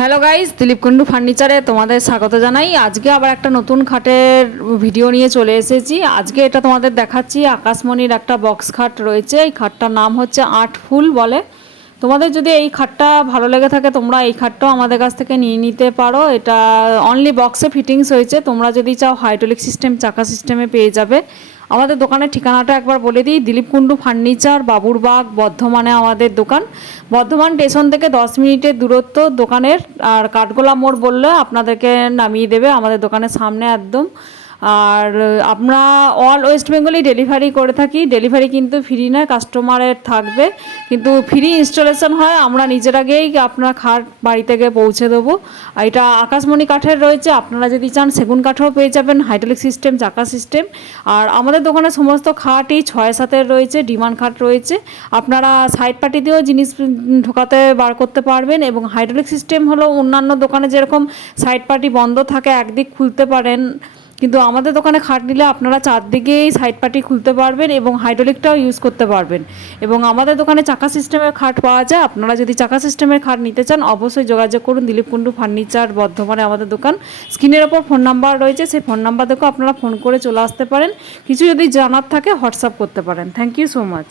Hello guys, Dilip Kundu ফার্নিচারে তোমাদের স্বাগত জানাই। আজকে আবার একটা নতুন খাটের ভিডিও নিয়ে চলে এসেছি। আজকে এটা তোমাদের দেখাচ্ছি আকাশমণির একটা বক্স খাট রয়েছে। এই খাটটার নাম হচ্ছে আর্টফুল বলে। তোমাদের যদি এই খাটটা ভালো লেগে থাকে তোমরা এই খাটটাও আমাদের কাছ থেকে নিয়ে নিতে পারো। এটা অনলি বক্সে ফিটিংস হয়েছে। তোমরা যদি চাও হাইড্রোলিক সিস্টেম চাকা সিস্টেমে পেয়ে যাবে। আমাদের দোকানের ঠিকানাটা একবার বলে দিই, দিলীপ কুন্ডু ফার্নিচার, বাবুরবাগ, বর্ধমানে আমাদের দোকান। বর্ধমান স্টেশন থেকে 10 মিনিটের দূরত্ব দোকানের। আর কাঠগোলা মোড় বললে আপনাদেরকে নামিয়ে দেবে আমাদের দোকানের সামনে একদম। আর আমরা অল ওয়েস্ট বেঙ্গলেই ডেলিভারি করে থাকি। ডেলিভারি কিন্তু ফ্রি নয়, কাস্টমারের থাকবে, কিন্তু ফ্রি ইনস্টলেশন হয়। আমরা নিজেরা গিয়েই আপনার খাট বাড়িতে গিয়ে পৌঁছে দেবো। আর এটা আকাশমণি কাঠের রয়েছে। আপনারা যদি চান সেগুন কাঠও পেয়ে যাবেন, হাইড্রোলিক সিস্টেম চাকা সিস্টেম। আর আমাদের দোকানে সমস্ত খাটই 6-7 রয়েছে, ডিমান্ড খাট রয়েছে। আপনারা সাইড পার্টি দিয়েও জিনিস ঢোকাতে বার করতে পারবেন। এবং হাইড্রোলিক সিস্টেম হলো অন্যান্য দোকানে যেরকম সাইড পার্টি বন্ধ থাকে একদিক খুলতে পারেন, কিন্তু আমাদের দোকানে খাট নিলে আপনারা চারদিকেই সাইড পার্টি খুলতে পারবেন এবং হাইড্রোলিকটাও ইউজ করতে পারবেন। এবং আমাদের দোকানে চাকা সিস্টেমের খাট পাওয়া যায়। আপনারা যদি চাকা সিস্টেমের খাট নিতে চান অবশ্যই যোগাযোগ করুন দিলীপ কুন্ডু ফার্নিচার, বর্ধমানে আমাদের দোকান। স্ক্রিনের ওপর ফোন নাম্বার রয়েছে, সেই ফোন নাম্বার থেকেও আপনারা ফোন করে চলে আসতে পারেন। কিছু যদি জানার থাকে হোয়াটসঅ্যাপ করতে পারেন। Thank you so much.